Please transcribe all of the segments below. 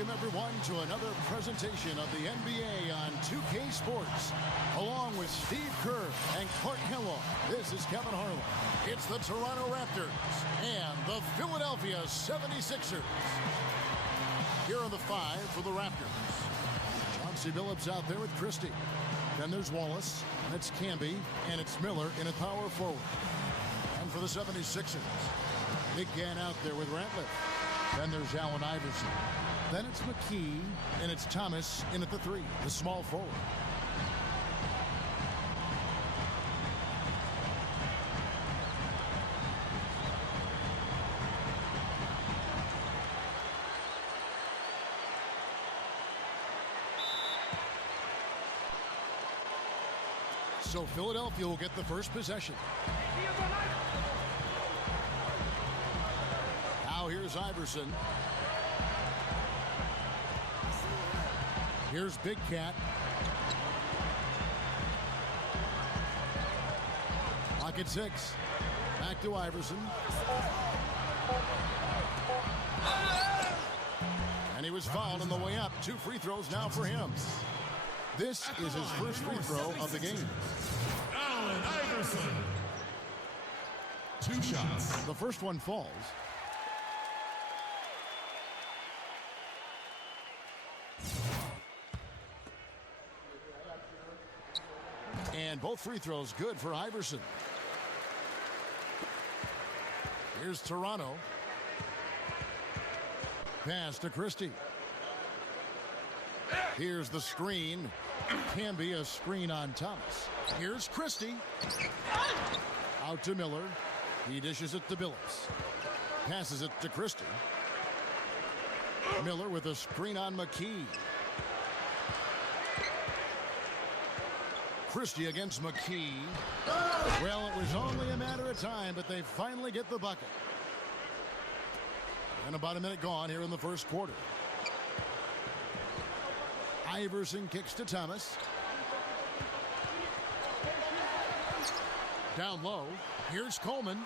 Welcome, everyone, to another presentation of the NBA on 2K Sports. Along with Steve Kerr and Clark Kellogg, this is Kevin Harlan. It's the Toronto Raptors and the Philadelphia 76ers. Here are the five for the Raptors. Chauncey Billups out there with Christie. Then there's Wallace, and it's Camby, and it's Miller in a power forward. And for the 76ers, Big Gan out there with Ratliff. Then there's Allen Iverson. Then it's McKee, and it's Thomas in at the three, the small forward. So Philadelphia will get the first possession. Now here's Iverson. Here's Big Cat. Clock at 6. Back to Iverson. And he was fouled on the way up. 2 free throws now for him. This is his first free throw of the game. Allen Iverson. 2 shots. The first one falls. And both free throws good for Iverson. Here's Toronto. Pass to Christie. Here's the screen. Can be a screen on Thomas. Here's Christie. Out to Miller. He dishes it to Billups. Passes it to Christie. Miller with a screen on McKee. Christie against McKee. Well, it was only a matter of time, but they finally get the bucket. And about a minute gone here in the first quarter. Iverson kicks to Thomas. Down low. Here's Coleman.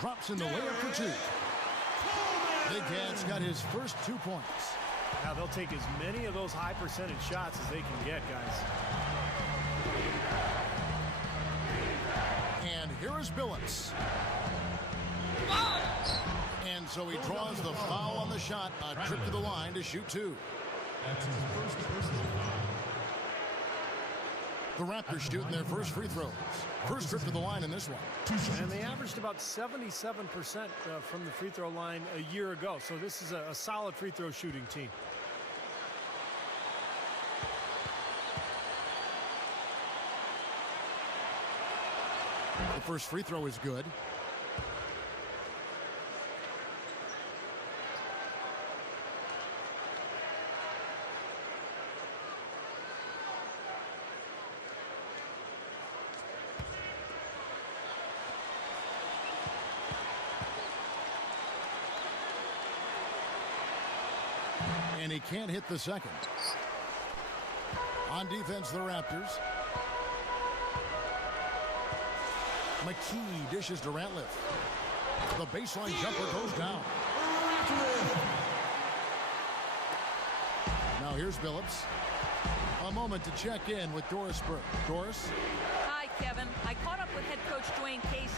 Drops in the layup for 2. Big Cat's got his first 2 points. Now they'll take as many of those high percentage shots as they can get, guys. And here is Billups. And so he draws the foul on the shot. A trip to the line to shoot 2. That's his first personal foul. The Raptors shooting their first free throws. First trip to the line in this one. And they averaged about 77% from the free throw line a year ago. So this is a solid free throw shooting team. The first free throw is good. And he can't hit the second. On defense, the Raptors. McKee dishes to Ratliff. The baseline jumper goes down. Now here's Billups. A moment to check in with Doris Burke. Doris? Hi, Kevin. I caught up with head coach Dwayne Casey.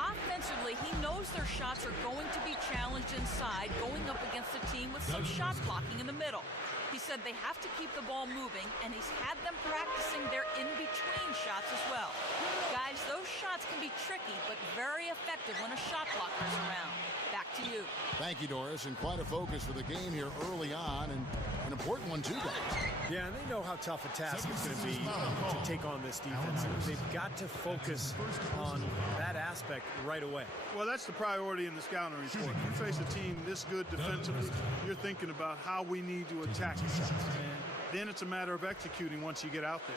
Offensively, he knows their shots are going to be challenged inside, going up against a team with some shot blocking in the middle. He said they have to keep the ball moving, and he's had them practicing their in-between shots as well. Guys, those shots can be tricky, but very effective when a shot blocker is around. Back to you. Thank you, Doris, and quite a focus for the game here early on, and an important one too, guys. Yeah, and they know how tough a task it's going to be to take on this defense. They've got to focus on that aspect right away. Well, that's the priority in the scouting report. If you face a team this good defensively, you're thinking about how we need to attack the shots. And then it's a matter of executing once you get out there.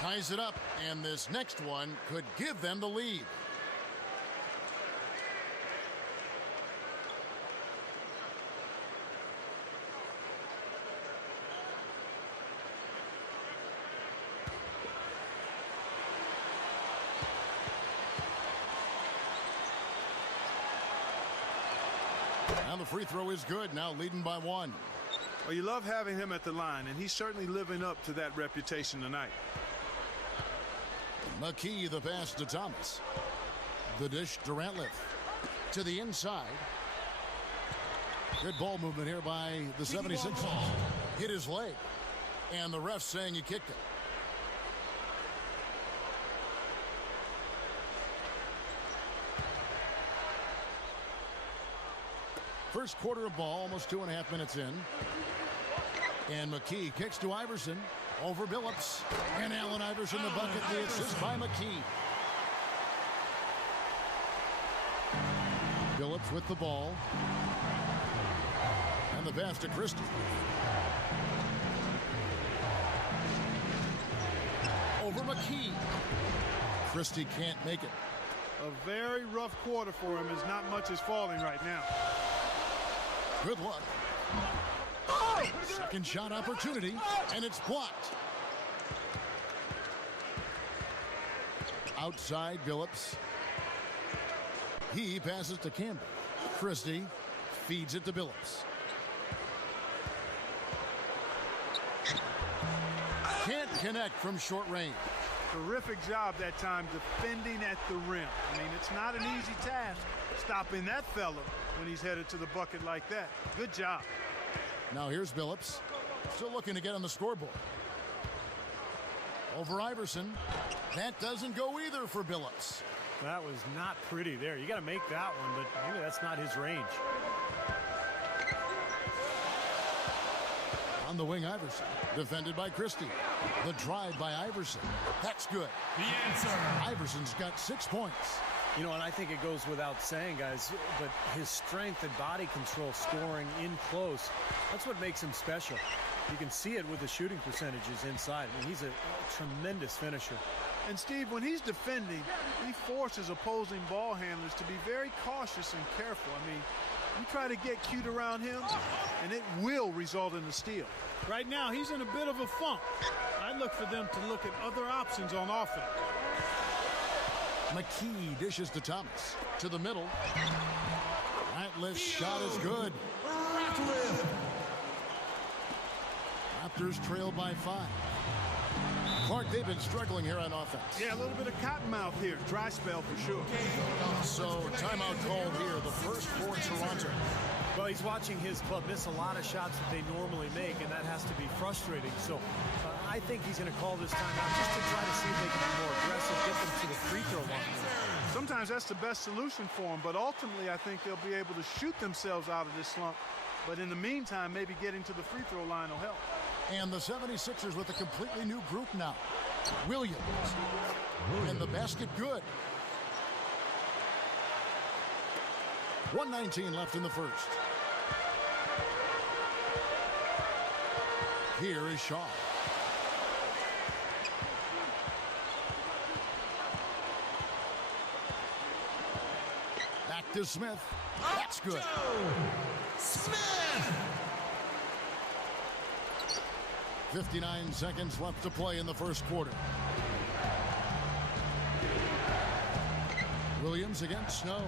Ties it up, and this next one could give them the lead. And the free throw is good, now leading by 1. Well, you love having him at the line, and he's certainly living up to that reputation tonight. McKee, the pass to Thomas. The dish to Ratliff. To the inside. Good ball movement here by the 76ers. Hit his leg. And the ref saying he kicked it. First quarter of ball, almost 2.5 minutes in. And McKee kicks to Iverson. Over Billups. And Allen Iverson the bucket. The assist by McKee. Billups with the ball. And the pass to Christie. Over McKee. Christie can't make it. A very rough quarter for him, as not much is falling right now. Good luck. Second shot opportunity, and it's blocked. Outside Billups. He passes to Campbell. Christie feeds it to Billups. Can't connect from short range. Terrific job that time defending at the rim. I mean, it's not an easy task stopping that fella when he's headed to the bucket like that. Good job. Now here's Billups. Still looking to get on the scoreboard. Over Iverson. That doesn't go either for Billups. That was not pretty there. You got to make that one, but maybe that's not his range. On the wing, Iverson. Defended by Christie. The drive by Iverson. That's good. The answer. Iverson's got 6 points. You know, and I think it goes without saying, guys, but his strength and body control scoring in close, that's what makes him special. You can see it with the shooting percentages inside. I mean, he's a tremendous finisher. And Steve, when he's defending, he forces opposing ball handlers to be very cautious and careful. I mean, you try to get cute around him, and it will result in a steal. Right now, he's in a bit of a funk. I look for them to look at other options on offense. McKee dishes to Thomas. To the middle. Ratliff's shot is good. Raptors trail by 5. Clark, they've been struggling here on offense. Yeah, a little bit of cottonmouth here. Dry spell for sure. So, timeout called here. The first for Toronto. Well, he's watching his club miss a lot of shots that they normally make, and that has to be frustrating. So I think he's going to call this timeout just to try to see if they can be more aggressive, get them to the free throw line. Sometimes that's the best solution for them, but ultimately I think they'll be able to shoot themselves out of this slump. But in the meantime, maybe getting to the free throw line will help. And the 76ers with a completely new group now. Williams. And the basket good. 1:19 left in the first. Here is Shaw. Back to Smith. That's good. Smith. 59 seconds left to play in the first quarter. Williams against Snow.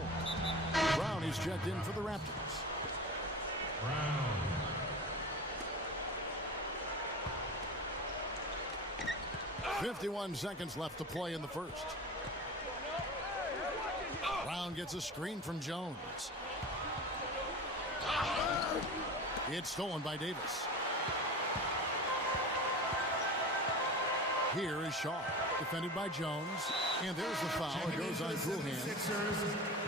Brown is checked in for the Raptors. Brown. 51 seconds left to play in the first. Brown gets a screen from Jones. It's stolen by Davis. Here is Shaw, defended by Jones. And there's the foul. It goes on cool hand.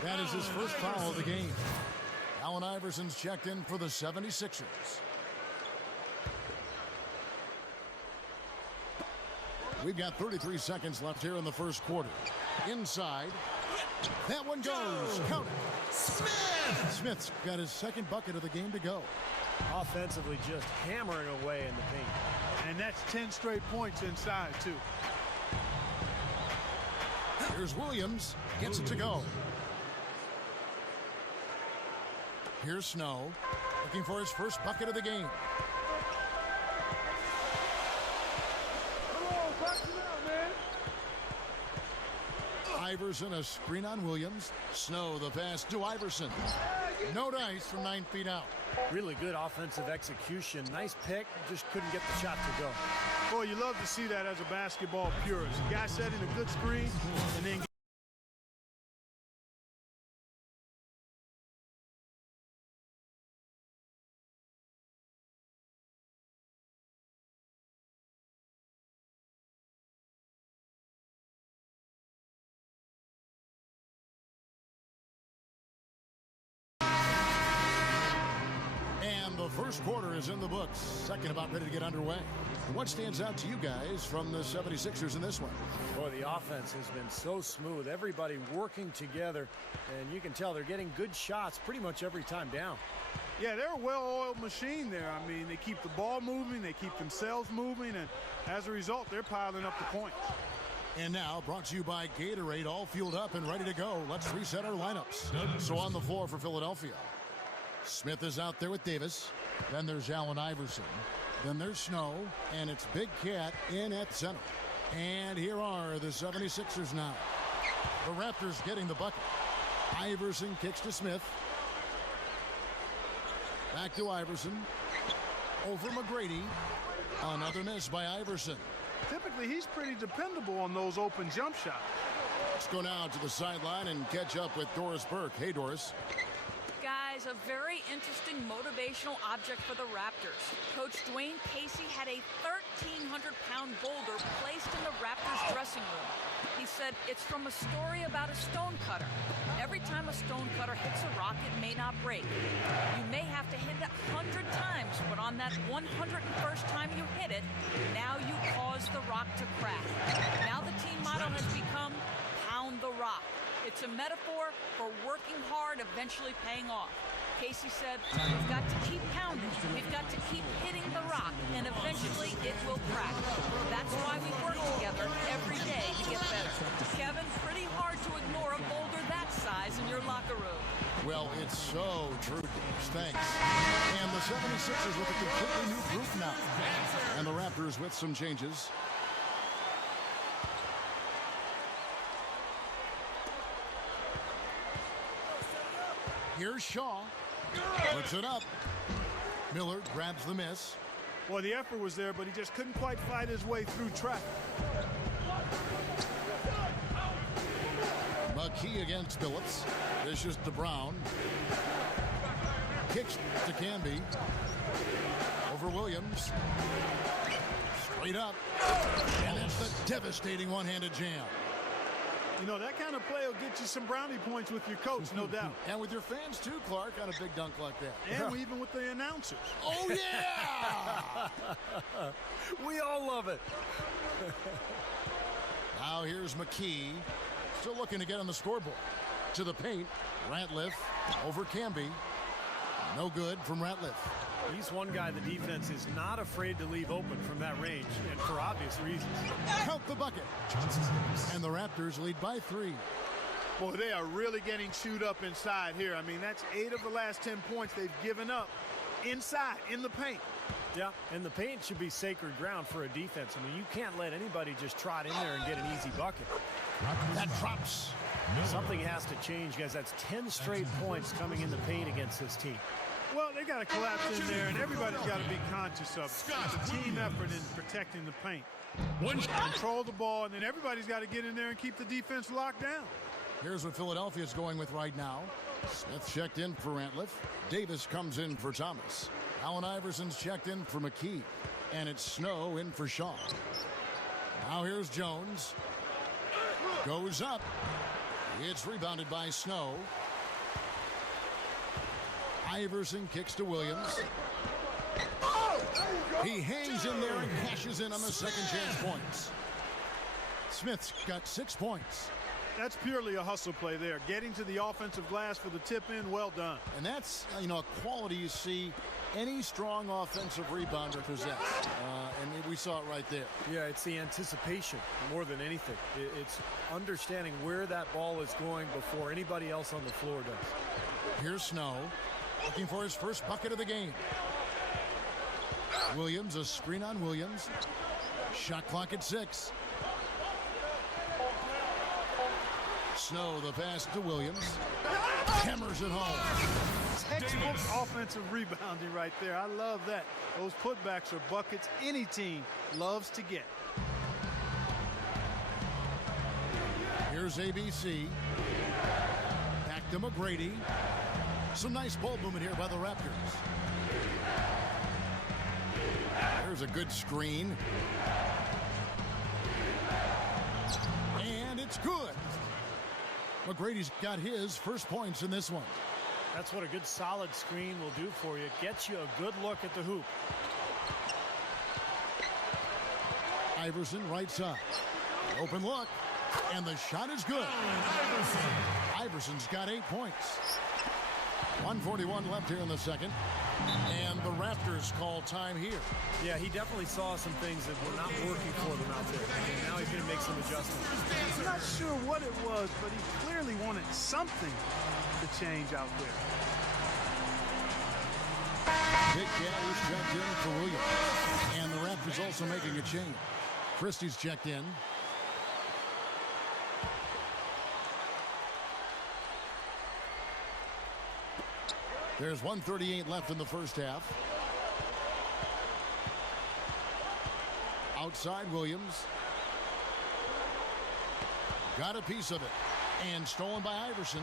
That is his first foul of the game. Allen Iverson's checked in for the 76ers. We've got 33 seconds left here in the first quarter. Inside. That one goes. Count it. Smith. Smith's got his second bucket of the game to go. Offensively just hammering away in the paint. And that's 10 straight points inside, too. Here's Williams. Gets it to go. Here's Snow. Looking for his first bucket of the game. Iverson, a screen on Williams. Snow, the pass to Iverson. No dice from 9 feet out. Really good offensive execution. Nice pick, just couldn't get the shot to go. Boy, you love to see that as a basketball purist. The guy setting a good screen and then the first quarter is in the books. Second about ready to get underway. What stands out to you guys from the 76ers in this one? Boy, the offense has been so smooth. Everybody working together, and you can tell they're getting good shots pretty much every time down. yeah, they're a well-oiled machine there. I mean, they keep the ball moving, they keep themselves moving, and as a result, they're piling up the points. And now, brought to you by Gatorade, all fueled up and ready to go. Let's reset our lineups. So on the floor for Philadelphia, Smith is out there with Davis. Then there's Allen Iverson. Then there's Snow. And it's Big Cat in at center. And here are the 76ers now. The Raptors getting the bucket. Iverson kicks to Smith. Back to Iverson. Over McGrady. Another miss by Iverson. Typically, he's pretty dependable on those open jump shots. Let's go now to the sideline and catch up with Doris Burke. Hey, Doris. Guys, a very interesting motivational object for the Raptors. Coach Dwayne Casey had a 1,300-pound boulder placed in the Raptors dressing room. He said it's from a story about a stonecutter. Every time a stonecutter hits a rock, it may not break. You may have to hit it 100 times, but on that 101st time you hit it, now you cause the rock to crack. Now the team motto has become pound the rock. It's a metaphor for working hard, eventually paying off. Casey said, we've got to keep pounding. We've got to keep hitting the rock, and eventually it will crack. That's why we work together every day to get better. Kevin, pretty hard to ignore a boulder that size in your locker room. Well, it's so true. Thanks. And the 76ers with a completely new group now. And the Raptors with some changes. Here's Shaw. Puts it up. Miller grabs the miss. Well, the effort was there, but he just couldn't quite fight his way through traffic. McKee against Phillips. Dishes to Brown. Kicks to Canby. Over Williams. Straight up. And it's the devastating one-handed jam. You know, that kind of play will get you some brownie points with your coach, no doubt. And with your fans, too, Clark, on a big dunk like that. And even with the announcers. Oh, yeah! We all love it. Now here's McKee. Still looking to get on the scoreboard. To the paint. Ratliff over Canby. No good from Ratliff. He's one guy the defense is not afraid to leave open from that range, and for obvious reasons. Count the bucket. And the Raptors lead by 3. Boy, they are really getting chewed up inside here. I mean, that's 8 of the last 10 points they've given up inside, in the paint. Yeah, and the paint should be sacred ground for a defense. I mean, you can't let anybody just trot in there and get an easy bucket. That drops. Something has to change, guys. That's 10 straight points coming in the paint against this team. Well, they got to collapse in there, and everybody's got to be conscious of it. It's a team effort in protecting the paint. Control the ball, and then everybody's got to get in there and keep the defense locked down. Here's what Philadelphia's going with right now. Smith checked in for Ratliff. Davis comes in for Thomas. Allen Iverson's checked in for McKee. And it's Snow in for Shaw. Now here's Jones. Goes up. It's rebounded by Snow. Iverson kicks to Williams. He hangs in there and cashes in on the second chance points. Smith's got 6 points. That's purely a hustle play there. Getting to the offensive glass for the tip in, well done. And that's, a quality you see any strong offensive rebounder possess. And we saw it right there. Yeah, it's the anticipation more than anything. It's understanding where that ball is going before anybody else on the floor does. Here's Snow. Looking for his first bucket of the game. Williams, a screen on Williams. Shot clock at 6. Snow the pass to Williams. Hammers it home. Textbook offensive rebounding right there. I love that. Those putbacks are buckets any team loves to get. Here's ABC. Back to McGrady. Some nice ball movement here by the Raptors. There's a good screen. And it's good. McGrady's got his first points in this one. That's what a good solid screen will do for you. Gets you a good look at the hoop. Iverson right side. Open look. And the shot is good. Iverson's got 8 points. 1:41 left here in the second. And the Raptors call time here. Yeah, he definitely saw some things that were not working for them out there. And now he's going to make some adjustments. I'm not sure what it was, but he clearly wanted something to change out there. Big Cat is checked in for Williams. And the Raptors also making a change. Christie's checked in. There's 1:38 left in the first half. Outside Williams. Got a piece of it. And stolen by Iverson.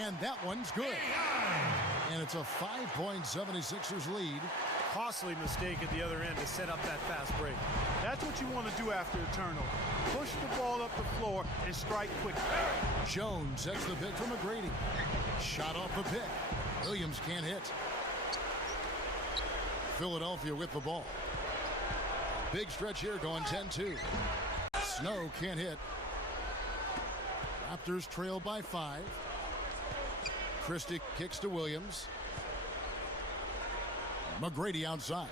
And that one's good. And it's a 5-point 76ers lead. Costly mistake at the other end to set up that fast break. That's what you want to do after a turnover. Push the ball up the floor and strike quickly. Jones sets the pick for McGrady. Shot off the pick. Williams can't hit. Philadelphia with the ball. Big stretch here going 10-2. Snow can't hit. Raptors trail by 5. Christie kicks to Williams. McGrady outside.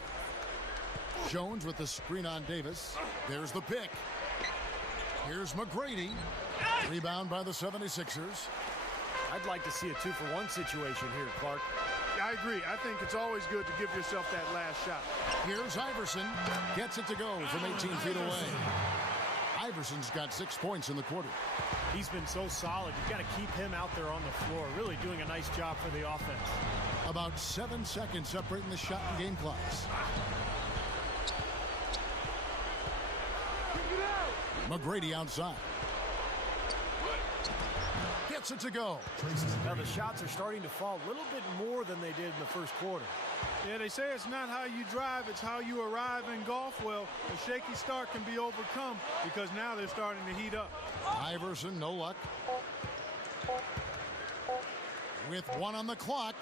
Jones with the screen on Davis. There's the pick. Here's McGrady. Rebound by the 76ers. I'd like to see a 2-for-1 situation here, Clark. I agree. I think it's always good to give yourself that last shot. Here's Iverson. Gets it to go from 18 feet away. Iverson's got 6 points in the quarter. He's been so solid. You've got to keep him out there on the floor. Really doing a nice job for the offense. About 7 seconds separating the shot and game clocks. McGrady outside. Gets it to go. Now the shots are starting to fall a little bit more than they did in the first quarter. Yeah, they say it's not how you drive, it's how you arrive in golf. Well, a shaky start can be overcome because now they're starting to heat up. Iverson, no luck. With 1 on the clock,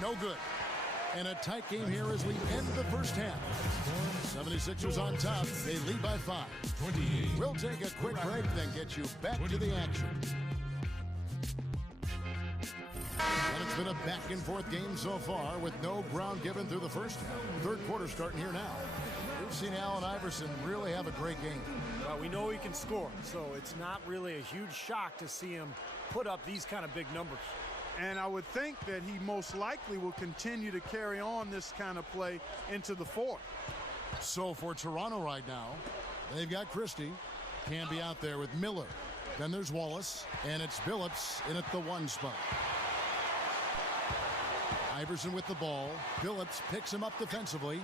no good. And a tight game here as we end the first half. 76ers on top. They lead by 5. We'll take a quick break, then get you back to the action. And it's been a back-and-forth game so far with no ground given through the first half. Third quarter starting here now. We've seen Allen Iverson really have a great game. Well, we know he can score, so it's not really a huge shock to see him put up these kind of big numbers. And I would think that he most likely will continue to carry on this kind of play into the fourth. So for Toronto right now, they've got Christie. Can be out there with Miller. Then there's Wallace, and it's Billups in at the 1 spot. Iverson with the ball. Billups picks him up defensively.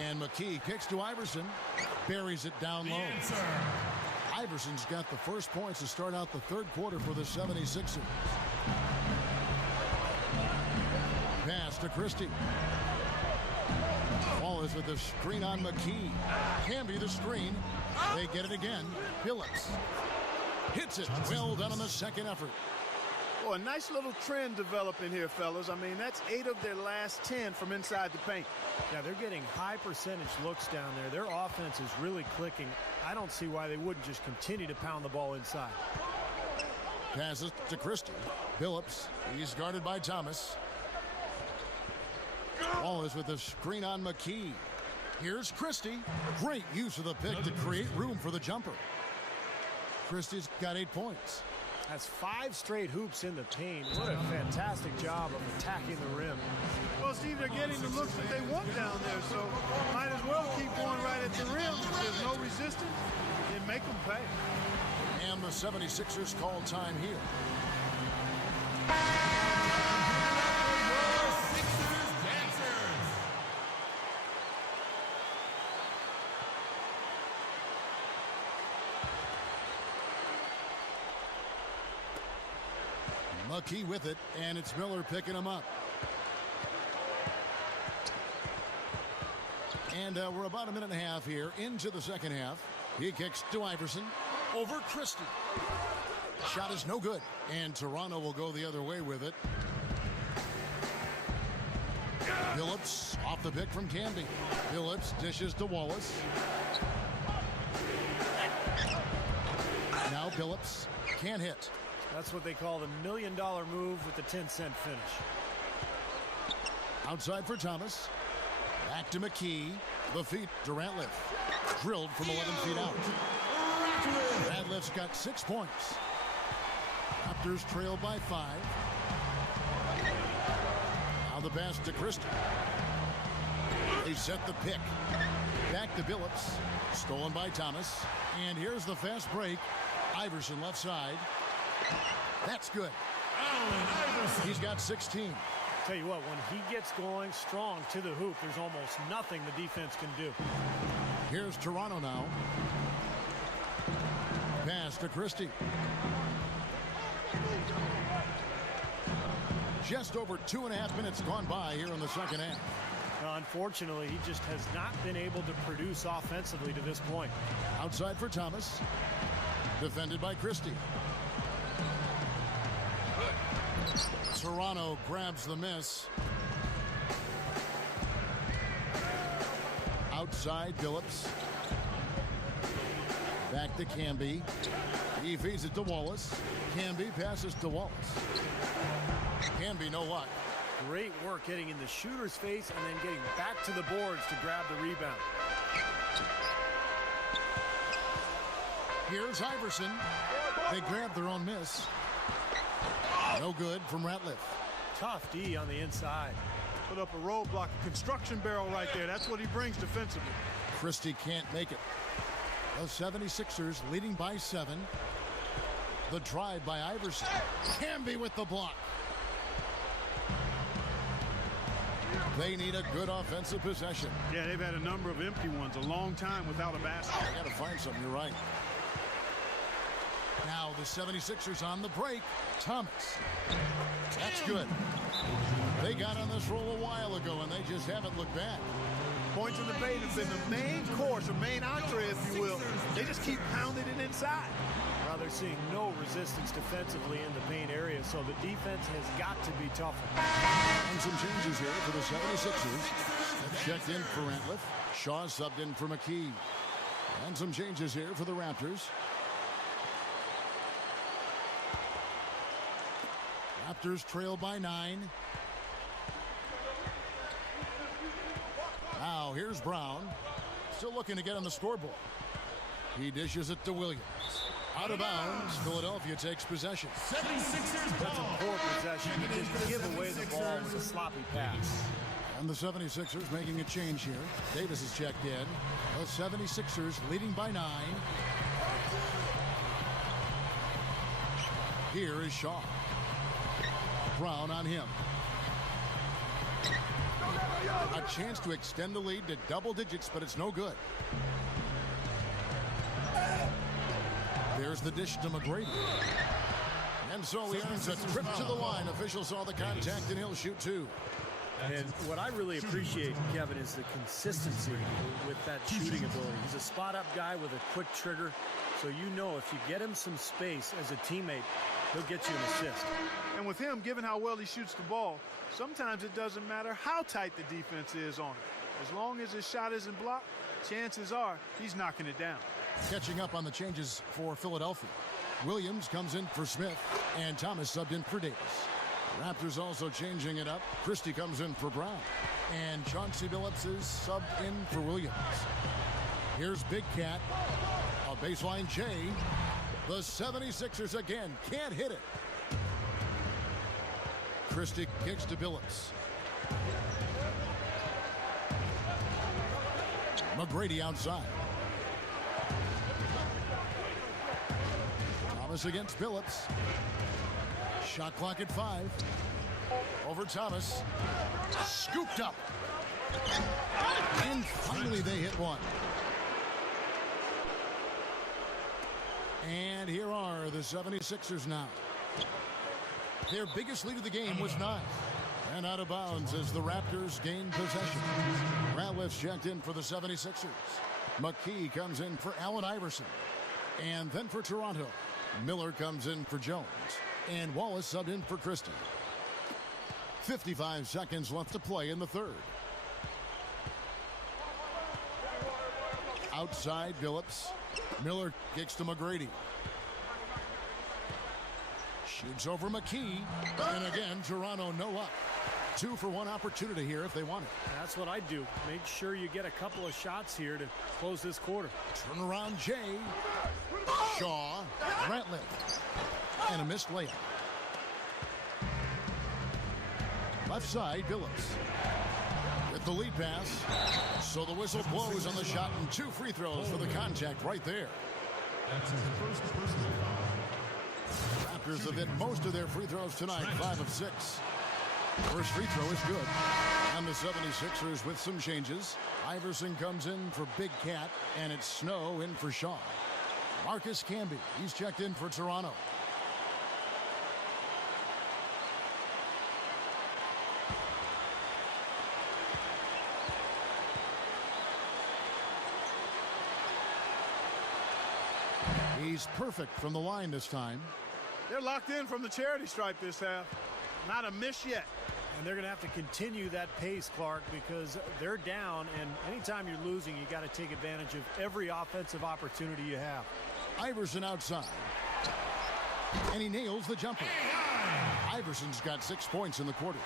And McKee kicks to Iverson. Buries it down low. Iverson's got the first points to start out the third quarter for the 76ers. Pass to Christie. Ball is with the screen on McKee. Can be the screen. They get it again. Billups hits it. Well done on the second effort. Well, a nice little trend developing here, fellas. I mean, that's 8 of their last 10 from inside the paint. Yeah, they're getting high percentage looks down there. Their offense is really clicking. I don't see why they wouldn't just continue to pound the ball inside. Passes to Christie. Billups. He's guarded by Thomas. Ball is with the screen on McKee. Here's Christie. Great use of the pick to create room for the jumper. Christie's got 8 points. That's 5 straight hoops in the paint. What a fantastic job of attacking the rim. Well, Steve, they're getting the looks that they want down there, so might as well keep going right at the rim. If there's no resistance, then make them pay. And And the 76ers call time here. Sixers dancers. McKee with it, and it's Miller picking him up. And we're about a minute and a half here into the second half. He kicks to Iverson. Over Christie. Shot is no good. And Toronto will go the other way with it. Phillips off the pick from Canby. Phillips dishes to Wallace. Now Phillips can't hit. That's what they call the $1 million move with the 10-cent finish. Outside for Thomas. Back to McKee. The feet to Ratliff. Drilled from 11 feet out. Ratliff's got 6 points. Raptors trail by 5. Now the pass to Christie. They set the pick. Back to Phillips. Stolen by Thomas. And here's the fast break. Iverson left side. That's good. He's got 16. Tell you what, when he gets going strong to the hoop, there's almost nothing the defense can do. Here's Toronto now. Pass to Christie. Just over 2.5 minutes gone by here in the second half. Unfortunately, he just has not been able to produce offensively to this point. Outside for Thomas. Defended by Christie. Toronto grabs the miss. Outside, Phillips. Back to Canby. He feeds it to Wallace. Canby passes to Wallace. Canby, no luck. Great work getting in the shooter's face and then getting back to the boards to grab the rebound. Here's Iverson. They grab their own miss. No good from Ratliff. Tough D on the inside. Put up a roadblock, a construction barrel right there. That's what he brings defensively. Christie can't make it. The 76ers leading by 7. The drive by Iverson. Canby with the block. They need a good offensive possession. Yeah, they've had a number of empty ones, a long time without a basket. I got to find something, you're right. Now the 76ers on the break. Thomas. That's good. They got on this roll a while ago, and they just haven't looked back. Points in the paint have been the main course, or main entree, if you will. They just keep pounding it inside. Well, they're seeing no resistance defensively in the paint area, so the defense has got to be tougher. And some changes here for the 76ers. Checked in for Ratliff. Shaw subbed in for McKee. And some changes here for the Raptors. Raptors trail by 9. Now here's Brown. Still looking to get on the scoreboard. He dishes it to Williams. Out of bounds. Philadelphia takes possession. 76ers That's ball. a poor possession. You just give away the ball with a sloppy pass. And the 76ers making a change here. Davis is checked in. The 76ers leading by 9. Here is Shaw. Brown on him. A chance to extend the lead to double digits, but it's no good. There's the dish to McGrady. And so he earns a trip to the line. Officials saw the contact, and he'll shoot 2. And what I really appreciate, Kevin, is the consistency with that shooting ability. He's a spot-up guy with a quick trigger, so you know if you get him some space as a teammate, he'll get you an assist. And with him, given how well he shoots the ball, sometimes it doesn't matter how tight the defense is on him. As long as his shot isn't blocked, chances are he's knocking it down. Catching up on the changes for Philadelphia. Williams comes in for Smith, and Thomas subbed in for Davis. Raptors also changing it up. Christie comes in for Brown. And Chauncey Billups is subbed in for Williams. Here's Big Cat. A baseline J. The 76ers again can't hit it. Christie kicks to Billups. McGrady outside. Thomas against Phillips. Shot clock at 5. Over Thomas. Scooped up. And finally they hit one. And here are the 76ers now. Their biggest lead of the game was 9. And out of bounds as the Raptors gain possession. Ratliff's checked in for the 76ers. McKee comes in for Allen Iverson. And then for Toronto, Miller comes in for Jones. And Wallace subbed in for Christie. 55 seconds left to play in the third. Outside Phillips. Miller kicks to McGrady. Shoots over McKee. And again, Toronto no up. 2-for-1 opportunity here if they want it. That's what I do. Make sure you get a couple of shots here to close this quarter. Turn around Jay. Shaw. Ratliff. And a missed layup. Left side, Phillips. With the lead pass. So the whistle blows on the shot and 2 free throws for the contact right there. That's his first personal foul. Raptors have hit most of their free throws tonight, 5 of 6. First free throw is good. And the 76ers with some changes. Iverson comes in for Big Cat, and it's Snow in for Shaw. Marcus Camby, he's checked in for Toronto. He's perfect from the line this time. They're locked in from the charity stripe this half. Not a miss yet. And they're going to have to continue that pace, Clark, because they're down, and anytime you're losing, you got to take advantage of every offensive opportunity you have. Iverson outside. And he nails the jumper. Iverson's got 6 points in the quarter.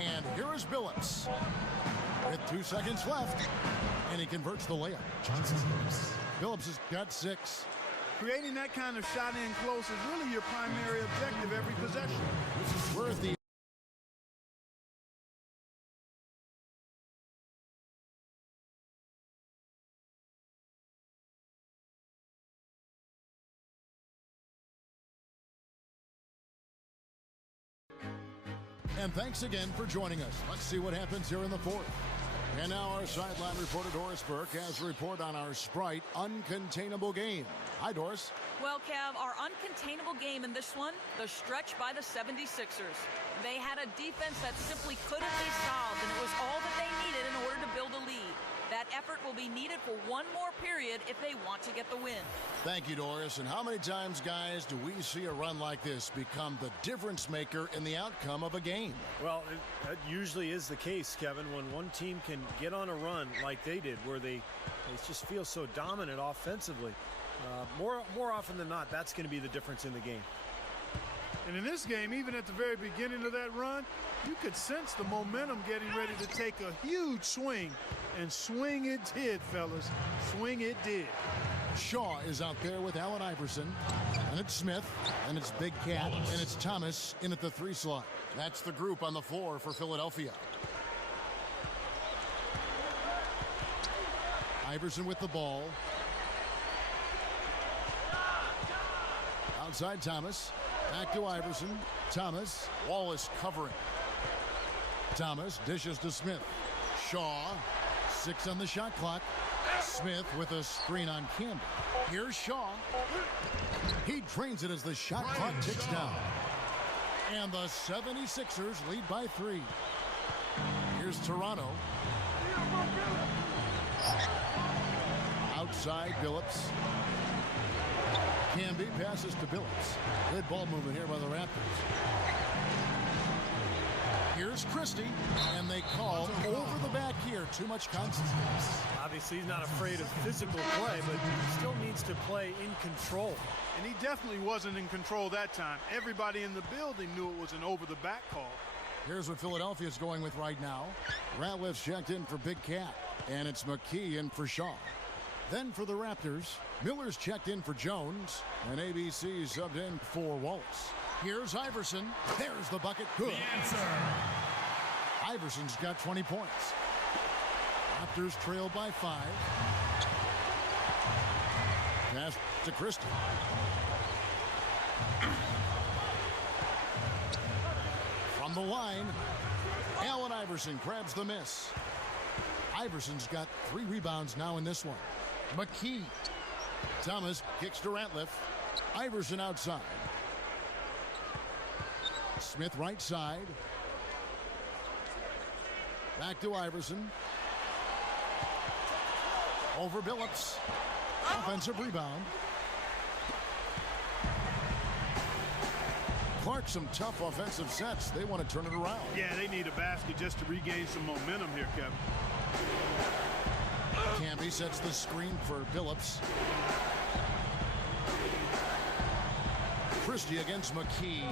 And here is Phillips. With 2 seconds left. And he converts the layup. Phillips has got 6. Creating that kind of shot in close is really your primary objective every possession. We're at the And thanks again for joining us. Let's see what happens here in the fourth. And now our sideline reporter Doris Burke has a report on our Sprite uncontainable game. Hi, Doris. Well, Kev, our uncontainable game in this one, the stretch by the 76ers. They had a defense that simply couldn't be solved, and it was all that they needed in order to build a lead. That effort will be needed for one more period if they want to get the win. Thank you, Doris. And how many times, guys, do we see a run like this become the difference maker in the outcome of a game? Well, that usually is the case, Kevin, when one team can get on a run like they did, where they just feel so dominant offensively. More often than not, that's going to be the difference in the game. And in this game, even at the very beginning of that run, you could sense the momentum getting ready to take a huge swing. And swing it did, fellas. Swing it did. Shaw is out there with Allen Iverson. And it's Smith. And it's Big Cat. And it's Thomas in at the 3 slot. That's the group on the floor for Philadelphia. Iverson with the ball. Outside Thomas. Back to Iverson. Thomas. Wallace covering. Thomas dishes to Smith. Shaw. 6 on the shot clock. Smith with a screen on Camby. Here's Shaw. He drains it as the shot clock ticks down. And the 76ers lead by 3. Here's Toronto. Outside Phillips. Camby passes to Phillips. Good ball movement here by the Raptors. Here's Christie, and they call over the back here. Too much contact. Obviously, he's not afraid of physical play, but he still needs to play in control. And he definitely wasn't in control that time. Everybody in the building knew it was an over-the-back call. Here's what Philadelphia's going with right now. Ratliff's checked in for Big Cat, and it's McKee in for Shaw. Then for the Raptors, Miller's checked in for Jones, and ABC subbed in for Wallace. Here's Iverson. There's the bucket. Good. The answer. Iverson's got 20 points. Raptors trail by 5. Pass to Christie. From the line, Allen Iverson grabs the miss. Iverson's got 3 rebounds now in this one. McKee. Thomas kicks to Ratliff. Iverson outside. Smith right side. Back to Iverson. Over Billups. Offensive rebound. Clark, some tough offensive sets. They want to turn it around. Yeah, they need a basket just to regain some momentum here, Kevin. Camby sets the screen for Billups. Christie against McKee.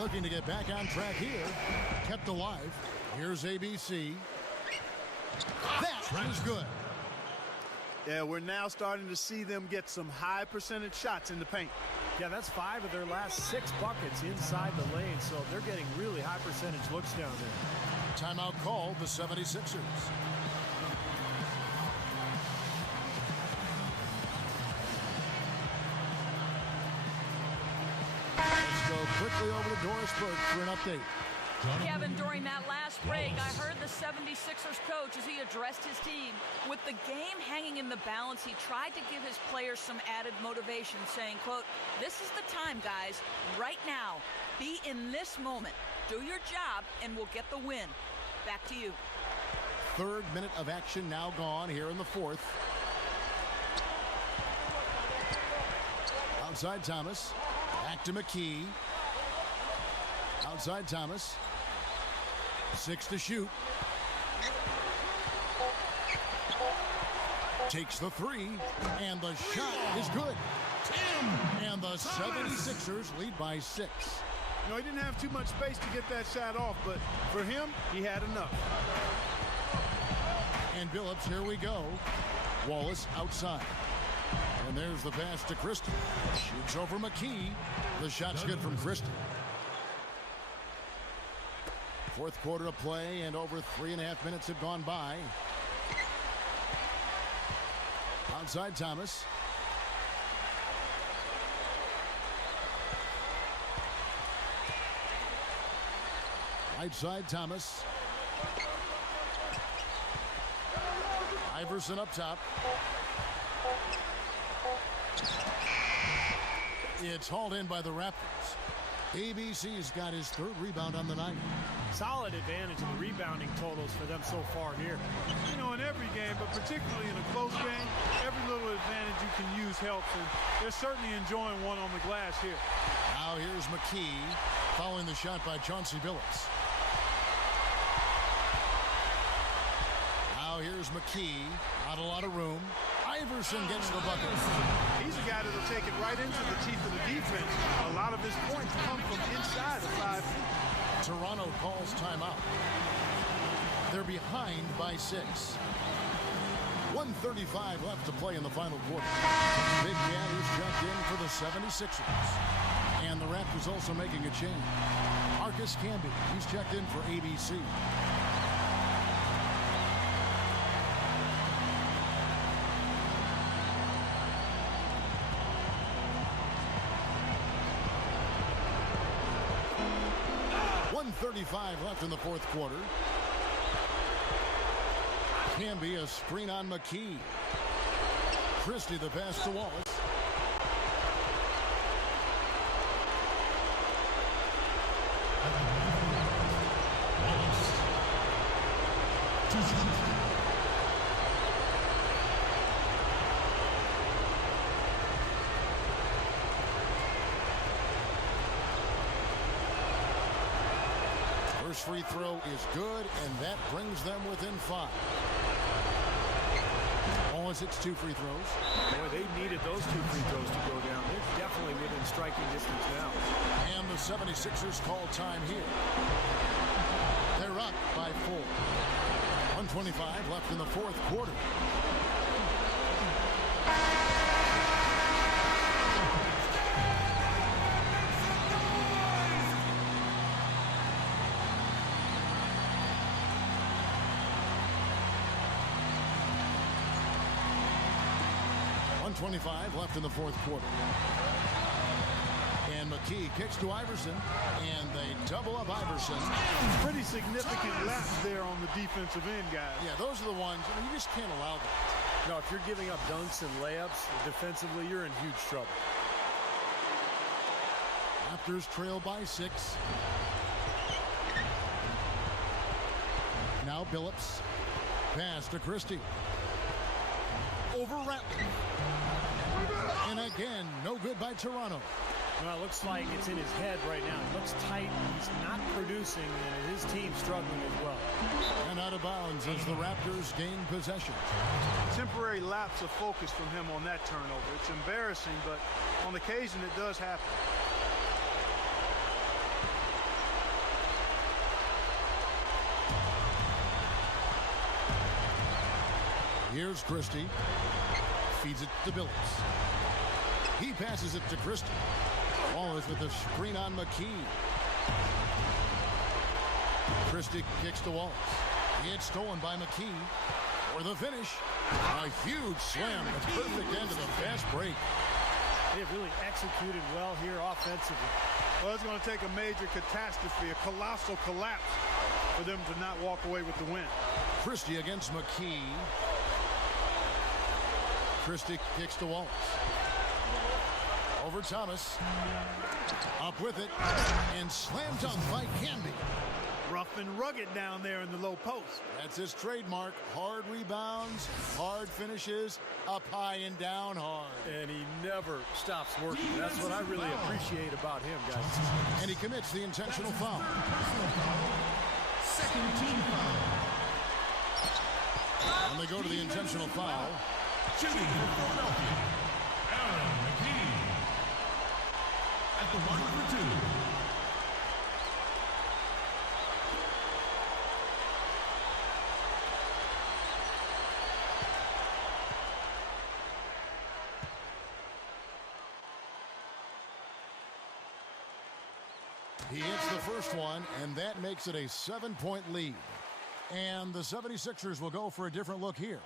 Looking to get back on track here. Kept alive. Here's ABC. That is good. Yeah, we're now starting to see them get some high percentage shots in the paint. Yeah, that's 5 of their last 6 buckets inside the lane, so they're getting really high percentage looks down there. Timeout called the 76ers. Let's go quickly over to Doris Burke for an update. Kevin, during that last break, I heard the 76ers coach as he addressed his team. With the game hanging in the balance, he tried to give his players some added motivation, saying, quote, "This is the time, guys. Right now. Be in this moment. Do your job, and we'll get the win." Back to you. 3rd minute of action now gone here in the 4th. Outside Thomas. Back to McKee. Outside Thomas. 6 to shoot. Takes the 3, and the shot is good. And the 76ers lead by 6. You know, he didn't have too much space to get that shot off, but for him, he had enough. And Billups, here we go. Wallace outside. And there's the pass to Christie. Shoots over McKee. The shot's good from Christie. 4th quarter of play, and over 3.5 minutes have gone by. Outside Thomas. Right side Thomas. Iverson up top. It's hauled in by the Raptors. ABC's got his 3rd rebound on the night. Solid advantage in the rebounding totals for them so far here. You know, in every game, but particularly in a close game, every little advantage you can use helps, and they're certainly enjoying one on the glass here. Now here's McKee following the shot by Chauncey Billups. Now here's McKee. Not a lot of room. Iverson gets the bucket. He's a guy that'll take it right into the teeth of the defense. A lot of his points come from inside of 5 feet. Toronto calls timeout. They're behind by 6. 1:35 left to play in the final quarter. Big Cat is checked in for the 76ers. And the Raptors also making a change. Marcus Camby, he's checked in for ABC. .35 left in the 4th quarter. Camby, a screen on McKee. Christie the pass to Wallace. First free throw is good, and that brings them within 5. Wallace hits 2 free throws. Boy, they needed those 2 free throws to go down. They're definitely within striking distance now. And the 76ers call time here. They're up by 4. 1:25 left in the 4th quarter. 1:25 left in the fourth quarter. And McKee kicks to Iverson, and they double up Iverson. Pretty significant laps there on the defensive end, guys. Yeah, those are the ones, you just can't allow that. No, if you're giving up dunks and layups, defensively, you're in huge trouble. Raptors trail by 6. Now Billups. Pass to Christie. Over Rattler. And again, no good by Toronto. Well, it looks like it's in his head right now. It looks tight. He's not producing, and his team's struggling as well. And out of bounds as the Raptors gain possession. Temporary lapse of focus from him on that turnover. It's embarrassing, but on occasion it does happen. Here's Christie. Feeds it to Billups. He passes it to Christie. Wallace with the screen on McKee. Christie kicks to Wallace. It's stolen by McKee. For the finish, a huge slam. The perfect end of the fast break. They have really executed well here offensively. Well, it's going to take a major catastrophe, a colossal collapse for them to not walk away with the win. Christie against McKee. Christie kicks to Wallace. Over Thomas. Up with it. And slam dunk by Camby. Rough and rugged down there in the low post. That's his trademark. Hard rebounds, hard finishes, up high and down hard. And he never stops working. That's what I really appreciate about him, guys. And he commits the intentional foul. Second team foul. And they go to the intentional foul. Shooting for Philadelphia, Aaron McKee. At the line for 2. He hits the first one, and that makes it a 7-point lead. And the 76ers will go for a different look here.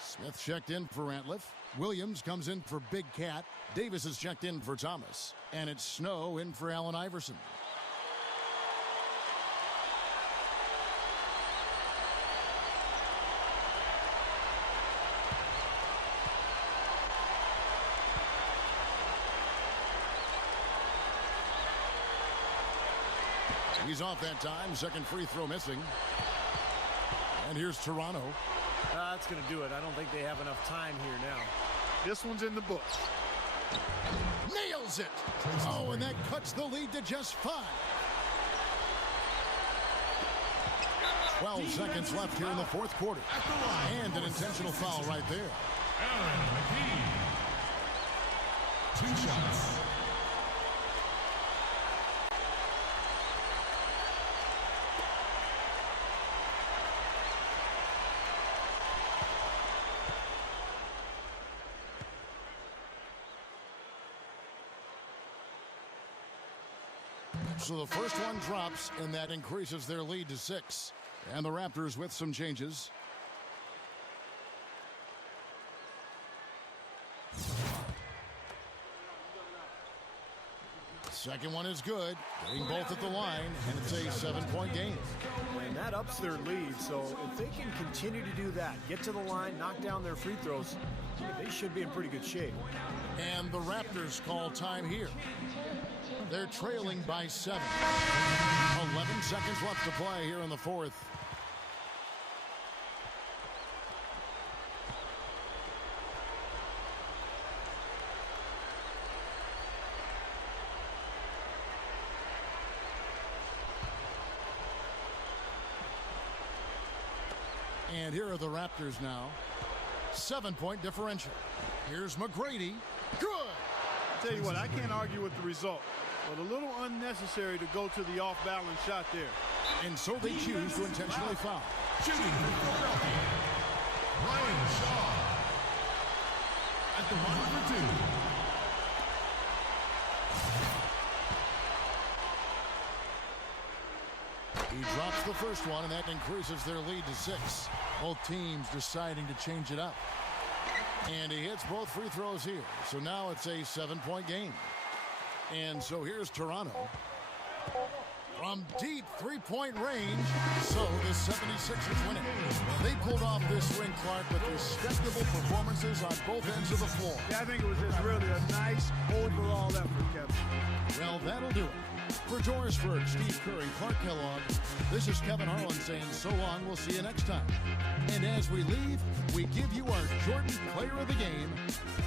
Smith checked in for Ratliff. Williams comes in for Big Cat. Davis is checked in for Thomas. And it's Snow in for Allen Iverson. He's off that time. Second free throw missing. And here's Toronto. That's going to do it. I don't think they have enough time here now. This one's in the books. Nails it. Oh, and that cuts the lead to just 5. 12 seconds left here in the fourth quarter. And an intentional foul right there. Aaron McKee. 2 shots. So the first one drops, and that increases their lead to 6. And the Raptors with some changes. Second one is good. Getting both at the line, and it's a 7-point game. And that ups their lead, so if they can continue to do that, get to the line, knock down their free throws, they should be in pretty good shape. And the Raptors call time here. They're trailing by 7. 11 seconds left to play here in the fourth. And here are the Raptors now. 7-point differential. Here's McGrady. Good! I'll tell you what, I can't argue with the result. But a little unnecessary to go to the off-balance shot there. And so they choose to intentionally foul. Shooting for Philadelphia, Ryan Shaw. At the line for 2. He drops the first one, and that increases their lead to 6. Both teams deciding to change it up. And he hits both free throws here. So now it's a 7-point game. And so here's Toronto. From deep three-point range, so the 76ers win it. They pulled off this win, Clark, with respectable performances on both ends of the floor. Yeah, I think it was just really a nice overall effort, Kevin. Well, that'll do it. For Doris Berg, Steve Kerr, and Clark Kellogg, this is Kevin Harlan saying so long. We'll see you next time. And as we leave, we give you our Jordan Player of the Game,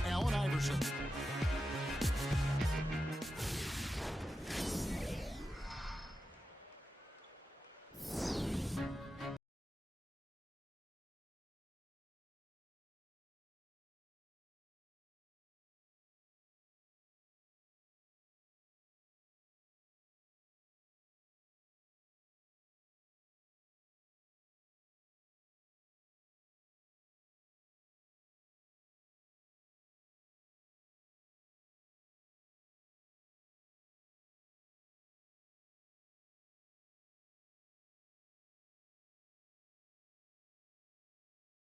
Allen Iverson.